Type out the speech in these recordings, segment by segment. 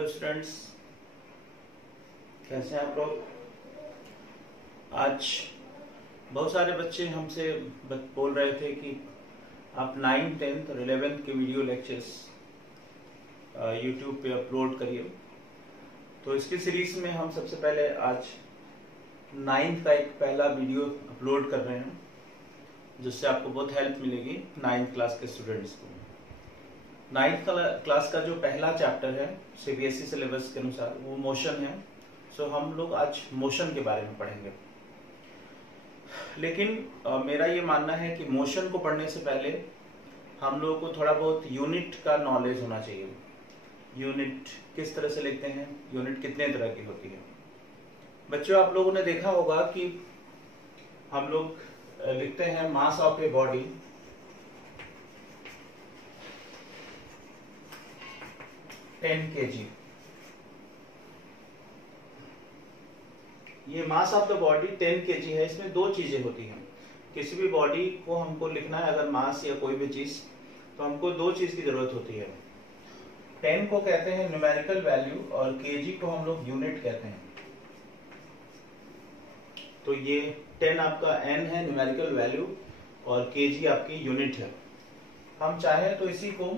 Hello students, कैसे हैं आप लोग। आज बहुत सारे बच्चे हमसे बोल रहे थे कि आप 9th 10th और 11th के वीडियो लेक्चर्स यूट्यूब पे अपलोड करिए। तो इसकी सीरीज में हम सबसे पहले आज 9th का एक पहला वीडियो अपलोड कर रहे हैं, जिससे आपको बहुत हेल्प मिलेगी 9th क्लास के स्टूडेंट्स को। 9th क्लास का जो पहला चैप्टर है सीबीएसई सिलेबस के अनुसार वो मोशन है। सो हम लोग आज मोशन के बारे में पढ़ेंगे। लेकिन मेरा ये मानना है कि मोशन को पढ़ने से पहले हम लोगों को थोड़ा बहुत यूनिट का नॉलेज होना चाहिए। यूनिट किस तरह से लिखते हैं, यूनिट कितने तरह की होती है। बच्चों, आप लोगों ने देखा होगा कि हम लोग लिखते हैं mass of a body 10 kg। ये mass of the body 10 kg है। इसमें दो चीजें होती हैं। किसी भी बॉडी को हमको लिखना है, अगर मास या कोई भी चीज, तो हमको दो चीज की जरूरत होती है। 10 को कहते हैं न्यूमेरिकल वैल्यू और kg को हम लोग यूनिट कहते हैं। तो ये 10 आपका n है न्यूमेरिकल वैल्यू और kg आपकी यूनिट है। हम चाहे तो इसी को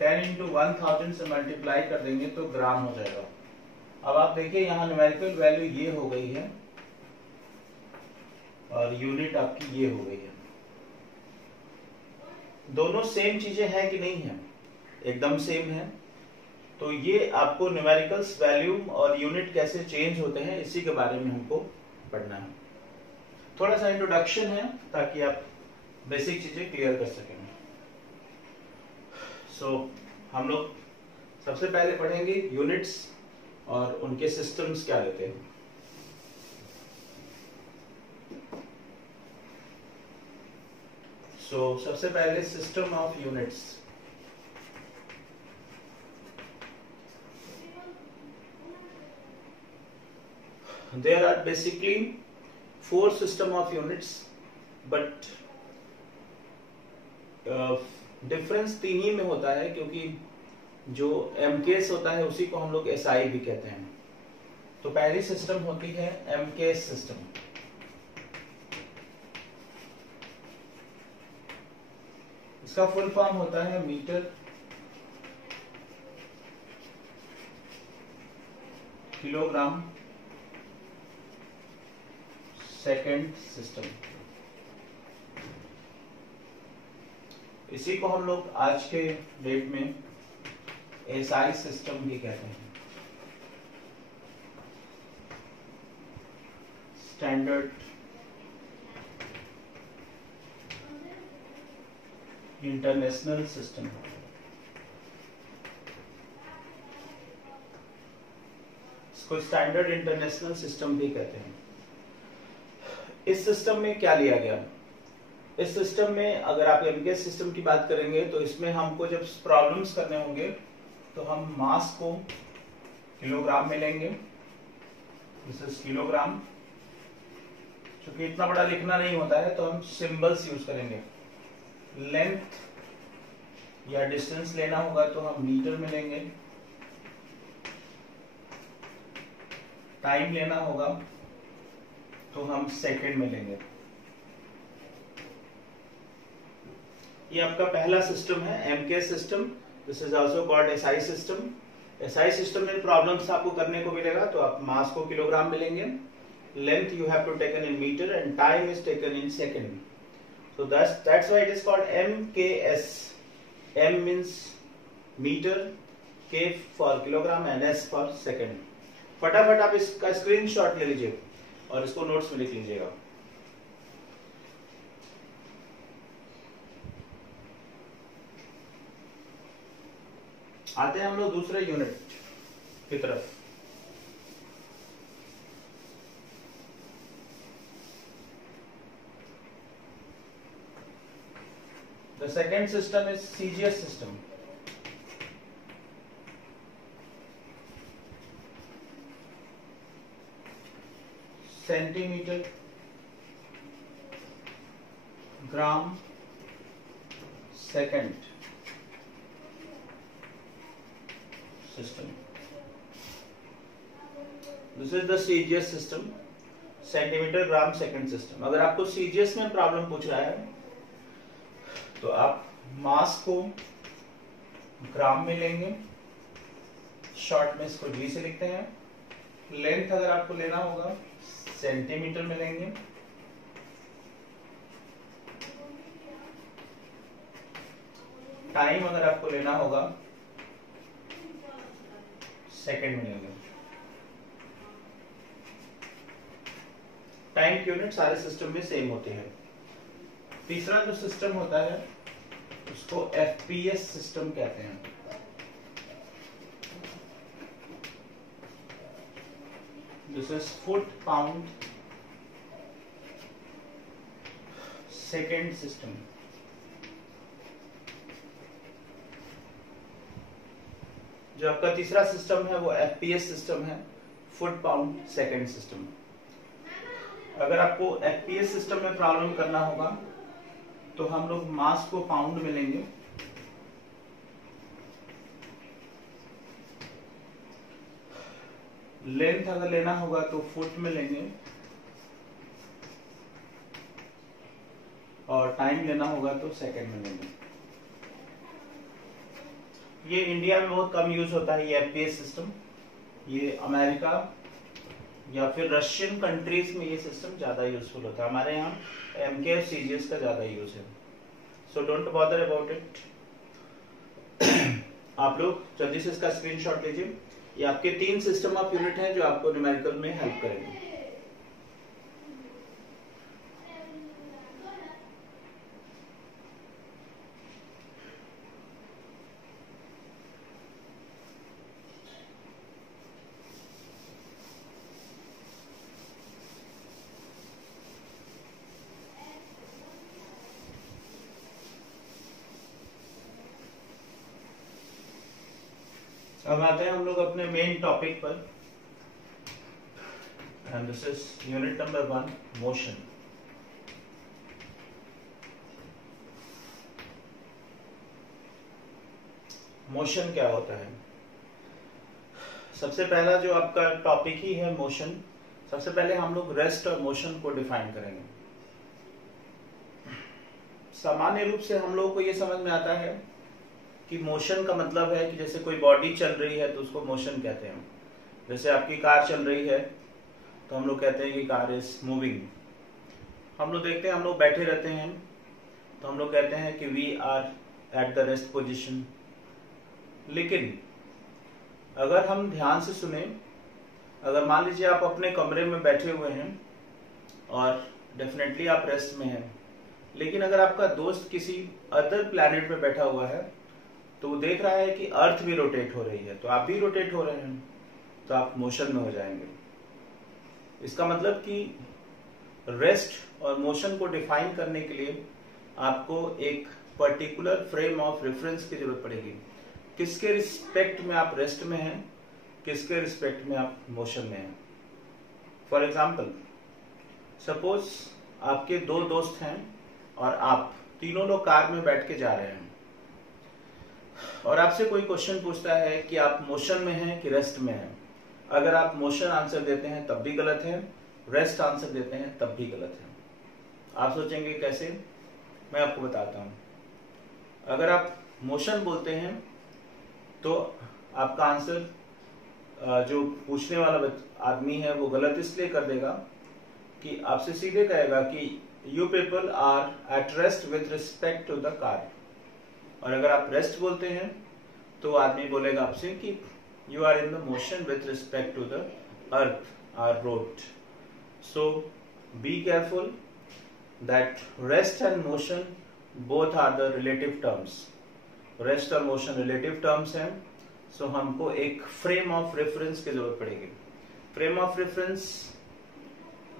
10 into 1000 से मल्टीप्लाई कर देंगे तो ग्राम हो जाएगा। अब आप देखिए यहाँ न्यूमेरिकल वैल्यू ये हो गई है और यूनिट आपकी ये हो गई है। दोनों सेम चीजें हैं कि नहीं है? एकदम सेम है। तो ये आपको न्यूमेरिकल्स वैल्यू और यूनिट कैसे चेंज होते हैं इसी के बारे में हमको पढ़ना है। थोड़ा सा इंट्रोडक्शन है ताकि आप बेसिक चीजें क्लियर कर सकें। हम लोग सबसे पहले पढ़ेंगे यूनिट्स और उनके सिस्टम्स क्या लेते हैं। सबसे पहले system of units. There are basically 4 system of units, but difference 3 ही में होता है, क्योंकि जो एमकेएस होता है उसी को हम लोग एसआई भी कहते हैं। तो पहली सिस्टम होती है एमकेएस सिस्टम। इसका फुल फॉर्म होता है मीटर किलोग्राम सेकंड सिस्टम। इसी को हम लोग आज के डेट में एसआई सिस्टम भी कहते हैं, स्टैंडर्ड इंटरनेशनल सिस्टम। इसको स्टैंडर्ड इंटरनेशनल सिस्टम भी कहते हैं। इस सिस्टम में क्या लिया गया? इस सिस्टम में अगर आप एमकेएस सिस्टम की बात करेंगे तो इसमें हमको जब प्रॉब्लम्स करने होंगे तो हम मास को किलोग्राम में लेंगे। This is kilogram. क्योंकि इतना बड़ा लिखना नहीं होता है तो हम सिंबल्स यूज करेंगे। लेंथ या डिस्टेंस लेना होगा तो हम मीटर में लेंगे। टाइम लेना होगा तो हम सेकंड में लेंगे। ये आपका पहला सिस्टम है MKS system. This is also called SI system. SI system में प्रॉब्लम्स आपको करने को मिलेगा तो आप मास को किलोग्राम में लेंगे, length you have to taken in metre and time is taken in second. So that's why it is called MKS. M means metre, K for kilogram and S for second. फटाफट आप इसका screenshot ले लीजिए और इसको notes में लिख लीजिएगा। आते हैं हम लोग दूसरे यूनिट की तरफ। The second system is CGS system. Centimetre, gram, second. system. This is the CGS system, centimetre gram second system. अगर आपको CGS में प्रॉब्लम पूछ रहा है तो आप मास को ग्राम में लेंगे, शॉर्ट में इसको G से लिखते हैं. लेंथ अगर आपको लेना होगा सेंटीमीटर में लेंगे. टाइम अगर आपको लेना होगा सेकंड में लेंगे. टाइम की यूनिट सारे सिस्टम में सेम होती है. तीसरा जो सिस्टम होता है उसको FPS सिस्टम कहते हैं. This is foot pound second system. जो आपका तीसरा सिस्टम है वो FPS सिस्टम है, फुट पाउंड सेकेंड सिस्टम. अगर आपको FPS सिस्टम में प्रॉब्लम करना होगा तो हम लोग मास को पाउंड में लेंगे. लेंथ अगर लेना होगा तो फुट में लेंगे और टाइम लेना होगा तो सेकंड में लेंगे. ये इंडिया में बहुत कम यूज होता है ये FPS सिस्टम. ये अमेरिका या फिर रशियन कंट्रीज में ये सिस्टम ज्यादा यूजफुल होता है. हमारे यहाँ MK और CGS का ज्यादा यूज है. So don't bother about it. आप लोग जल्दी से इसका स्क्रीनशॉट लीजिए. ये आपके 3 सिस्टम ऑफ यूनिट हैं जो आपको न्यूमेरिकल में हेल्प करेंगे. अब आते हैं हम लोग अपने मेन टॉपिक पर. And this is unit number 1, motion. Motion क्या होता है? सबसे पहला जो आपका टॉपिक ही है मोशन. सबसे पहले हम लोग रेस्ट और मोशन को डिफाइन करेंगे. सामान्य रूप से हम लोगों को ये समझ में आता है कि मोशन का मतलब है कि जैसे कोई बॉडी चल रही है तो उसको मोशन कहते हैं. जैसे आपकी कार चल रही है तो हम लोग कहते हैं कि कार इज मूविंग. हम लोग देखते हैं, हम लोग बैठे रहते हैं तो हम लोग कहते हैं कि we are at the rest position. लेकिन अगर हम ध्यान से सुने, अगर मान लीजिए आप अपने कमरे में बैठे हुए हैं और डेफिनेटली आप रेस्ट में हैं, लेकिन अगर आपका दोस्त किसी अदर प्लैनेट पे बैठा हुआ है तो वो देख रहा है कि अर्थ भी रोटेट हो रही है तो आप भी रोटेट हो रहे हैं, तो आप मोशन में हो जाएंगे. इसका मतलब कि रेस्ट और मोशन को डिफाइन करने के लिए आपको एक पर्टिकुलर फ्रेम ऑफ रेफरेंस की जरूरत पड़ेगी. किसके रिस्पेक्ट में आप रेस्ट में हैं, किसके रिस्पेक्ट में आप मोशन में हैं. फॉर एग्जाम्पल, सपोज आपके 2 दोस्त हैं और आप तीनों लोग कार में बैठ के जा रहे हैं और आपसे कोई क्वेश्चन पूछता है कि आप मोशन में हैं कि रेस्ट में हैं. अगर आप मोशन आंसर देते हैं तब भी गलत है, रेस्ट आंसर देते हैं तब भी गलत है. आप सोचेंगे कैसे? मैं आपको बताता हूं. अगर आप मोशन बोलते हैं तो आपका आंसर जो पूछने वाला आदमी है वो गलत इसलिए कर देगा कि आपसे सीधे कहेगा कि you people are at rest with respect to the car. और अगर आप रेस्ट बोलते हैं तो आदमी बोलेगा आपसे कि you are in the motion with respect to the earth और road. So be careful that rest and motion both are the relative terms. Rest और मोशन रिलेटिव टर्म्स हैं. सो हमको एक फ्रेम ऑफ रेफरेंस की जरूरत पड़ेगी. Frame of reference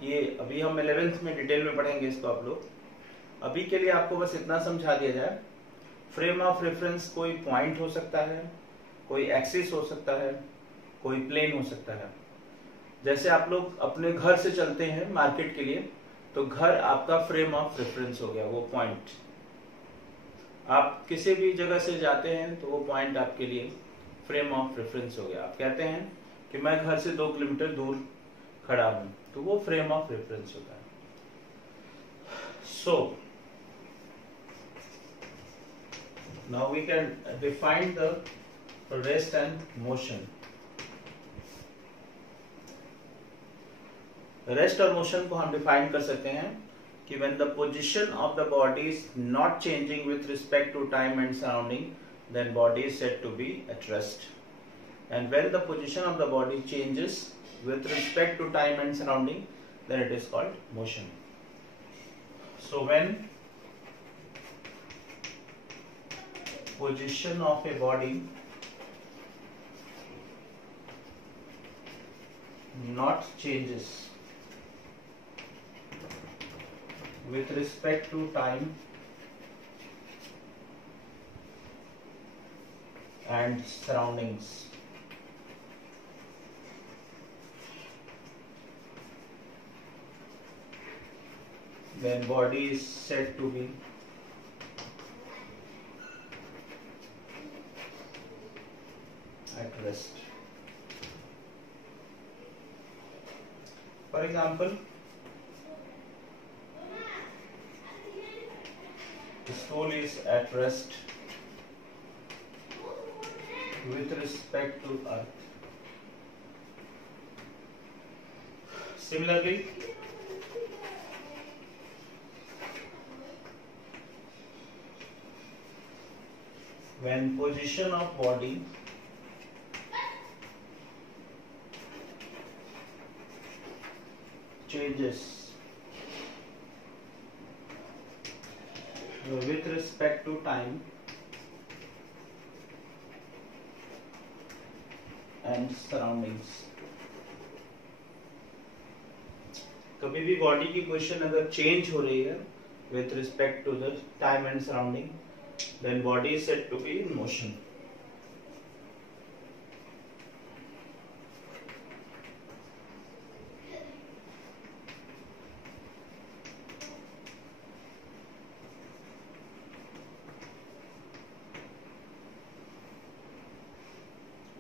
ये अभी हम 11th में डिटेल में पढ़ेंगे इसको आप लोग. अभी के लिए आपको बस इतना समझा दिया जाए. फ्रेम ऑफ रेफरेंस कोई पॉइंट हो सकता है, कोई एक्सिस हो सकता है, कोई प्लेन हो सकता है. जैसे आप लोग अपने घर से चलते हैं मार्केट के लिए तो घर आपका फ्रेम ऑफ रेफरेंस हो गया, वो पॉइंट. आप किसी भी जगह से जाते हैं तो वो पॉइंट आपके लिए फ्रेम ऑफ रेफरेंस हो गया। आप कहते हैं कि मैं घर से 2 किलोमीटर दूर खड़ा हूं, तो वो फ्रेम ऑफ रेफरेंस होता है। So now we can define the rest and motion. Rest और मोशन को हम डिफाइन कर सकते हैं कि when the position of the body is not changing with respect to time and surrounding, then body is said to be at rest. And when the position of the body changes with respect to time and surrounding, then it is called motion. So when position of a body not changes with respect to time and surroundings, then body is said to be at rest. For example, the soul is at rest with respect to earth. Similarly, when position of body changes with respect to time and surroundings, कभी भी body की position अगर change हो रही है with respect to the time and surrounding, then body is said to be in motion.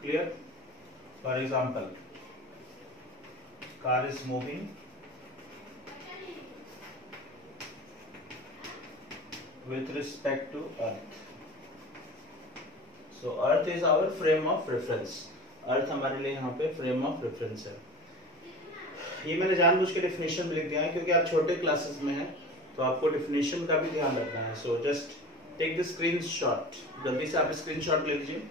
Clear? For example, car is moving with respect to earth. So earth is our frame of reference. अर्थ हमारे लिए यहाँ पे frame of reference है। ये मैंने जानबूझ के definition में लिख दिया है क्योंकि आप छोटे क्लासेस में हैं तो आपको डेफिनेशन का भी ध्यान रखना है। So just take the screenshot, जल्दी से आप स्क्रीनशॉट ले लीजिए।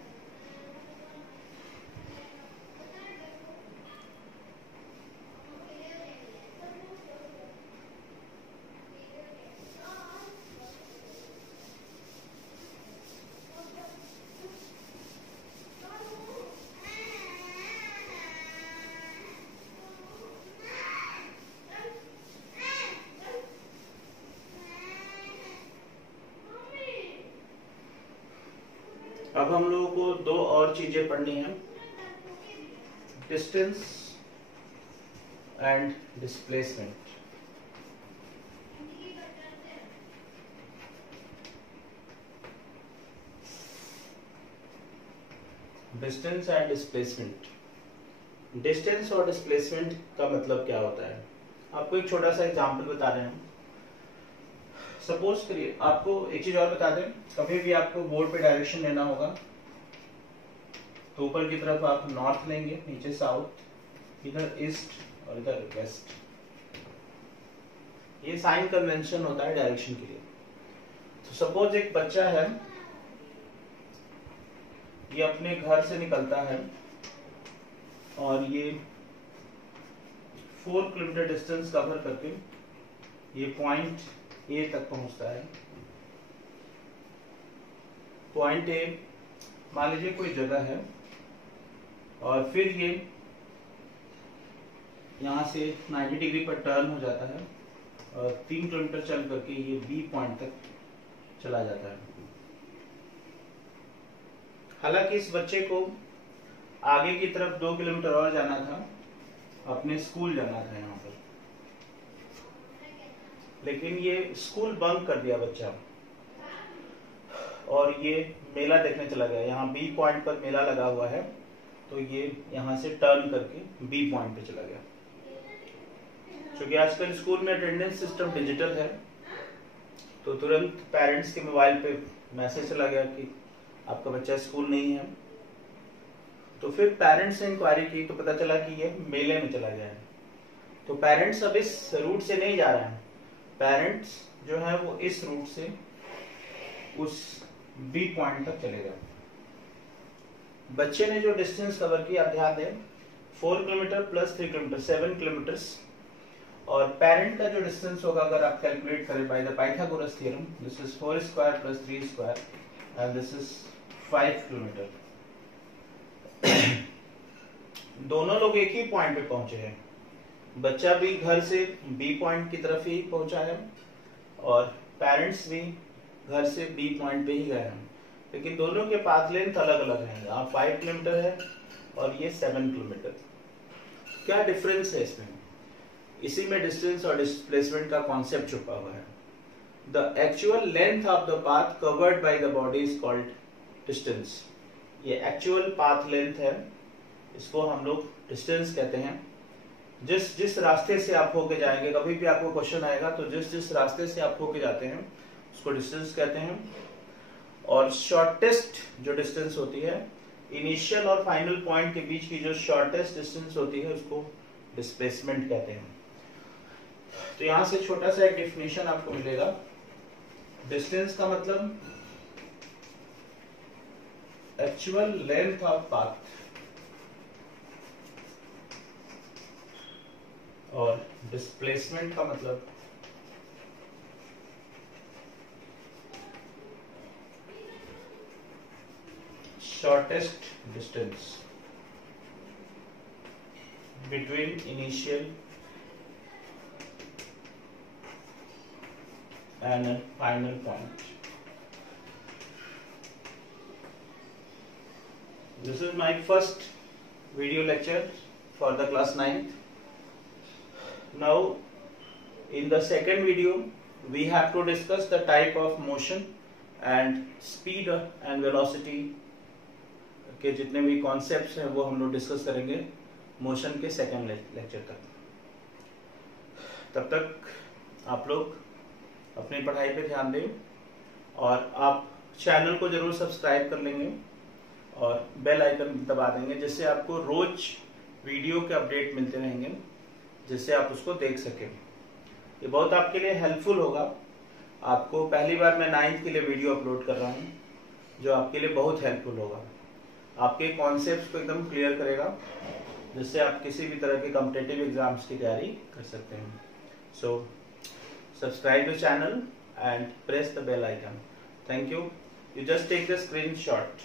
अब हम लोगों को दो और चीजें पढ़नी है, distance and displacement. Distance and displacement. Distance और डिस्प्लेसमेंट का मतलब क्या होता है? आपको एक छोटा सा एग्जांपल बता रहे हैं। सपोज करिए, आपको एक चीज और बता दें, कभी भी आपको बोर्ड पे डायरेक्शन लेना होगा तो ऊपर की तरफ आप नॉर्थ लेंगे, नीचे साउथ, इधर ईस्ट और इधर वेस्ट। ये साइन कन्वेंशन होता है डायरेक्शन के लिए। तो सपोज एक बच्चा है, ये अपने घर से निकलता है और ये 4 किलोमीटर डिस्टेंस कवर करके ये पॉइंट ए तक पहुंचता है। पॉइंट ए मान लीजिए कोई जगह है और फिर ये यहां से 90 डिग्री पर टर्न हो जाता है और 3 किलोमीटर चल करके ये बी पॉइंट तक चला जाता है। हालांकि इस बच्चे को आगे की तरफ 2 किलोमीटर और जाना था, अपने स्कूल जाना था यहाँ पर, लेकिन ये स्कूल बंक कर दिया बच्चा। और ये मेला देखने चला गया। यहाँ बी पॉइंट पर मेला लगा हुआ है, तो ये यहाँ से टर्न करके बी पॉइंट पे चला गया। क्योंकि आजकल स्कूल में अटेंडेंस सिस्टम डिजिटल है, तो तुरंत पेरेंट्स के मोबाइल पे मैसेज चला गया कि आपका बच्चा स्कूल नहीं है। तो फिर पेरेंट्स ने इंक्वायरी की तो पता चला कि ये मेले में चला गया है। तो पेरेंट्स अब इस रूट से नहीं जा रहे हैं, पेरेंट्स जो है वो इस रूट से उस बी पॉइंट तक चले गए। बच्चे ने जो डिस्टेंस कवर किया, आप ध्यान दें, 4 किलोमीटर प्लस 3 किलोमीटर 7 किलोमीटर। और पेरेंट का जो डिस्टेंस होगा अगर आप कैलकुलेट करें by the Pythagoras theorem, this is 4 square plus 3 square and this is 5 kilometre. दोनों लोग एक ही पॉइंट पे पहुंचे हैं। बच्चा भी घर से बी पॉइंट की तरफ ही पहुंचा है और पेरेंट्स भी घर से बी पॉइंट पे ही गए हैं, लेकिन दोनों के पाथ लेंथ अलग अलग है। यहाँ 5 किलोमीटर है और ये 7 किलोमीटर। क्या डिफरेंस है इसमें? इसी में डिस्टेंस और डिस्प्लेसमेंट का कॉन्सेप्ट छुपा हुआ है। The actual length of the path covered by the body is called distance. ये एक्चुअल पाथ लेंथ है, इसको हम लोग डिस्टेंस कहते हैं। जिस रास्ते से आप होके जाएंगे, कभी भी आपको क्वेश्चन आएगा तो जिस रास्ते से आप होके जाते हैं उसको डिस्टेंस कहते हैं। और शॉर्टेस्ट जो डिस्टेंस होती है, इनिशियल और फाइनल पॉइंट के बीच की जो शॉर्टेस्ट डिस्टेंस होती है उसको डिस्प्लेसमेंट कहते हैं। तो यहां से छोटा सा एक डेफिनेशन आपको मिलेगा। डिस्टेंस का मतलब एक्चुअल लेंथ ऑफ पाथ, और डिस्प्लेसमेंट का मतलब shortest distance between initial and a final point. This is my first video lecture for the class 9th. Now in the second video we have to discuss the type of motion and speed and velocity के जितने भी concepts हैं वो हम लोग discuss करेंगे motion के second lecture तक। तब तक आप लोग अपनी पढ़ाई पे ध्यान दें और आप चैनल को जरूर सब्सक्राइब कर लेंगे और बेल आइकन दबा देंगे, जिससे आपको रोज वीडियो के अपडेट मिलते रहेंगे, जिससे आप उसको देख सकें। ये बहुत आपके लिए हेल्पफुल होगा। आपको पहली बार मैं 9th के लिए वीडियो अपलोड कर रहा हूँ, जो आपके लिए बहुत हेल्पफुल होगा। आपके कॉन्सेप्ट्स को एकदम क्लियर करेगा, जिससे आप किसी भी तरह के कॉम्पिटिटिव एग्जाम्स की तैयारी कर सकते हैं। सो subscribe the channel and press the bell icon. Thank you. You just take the screenshot.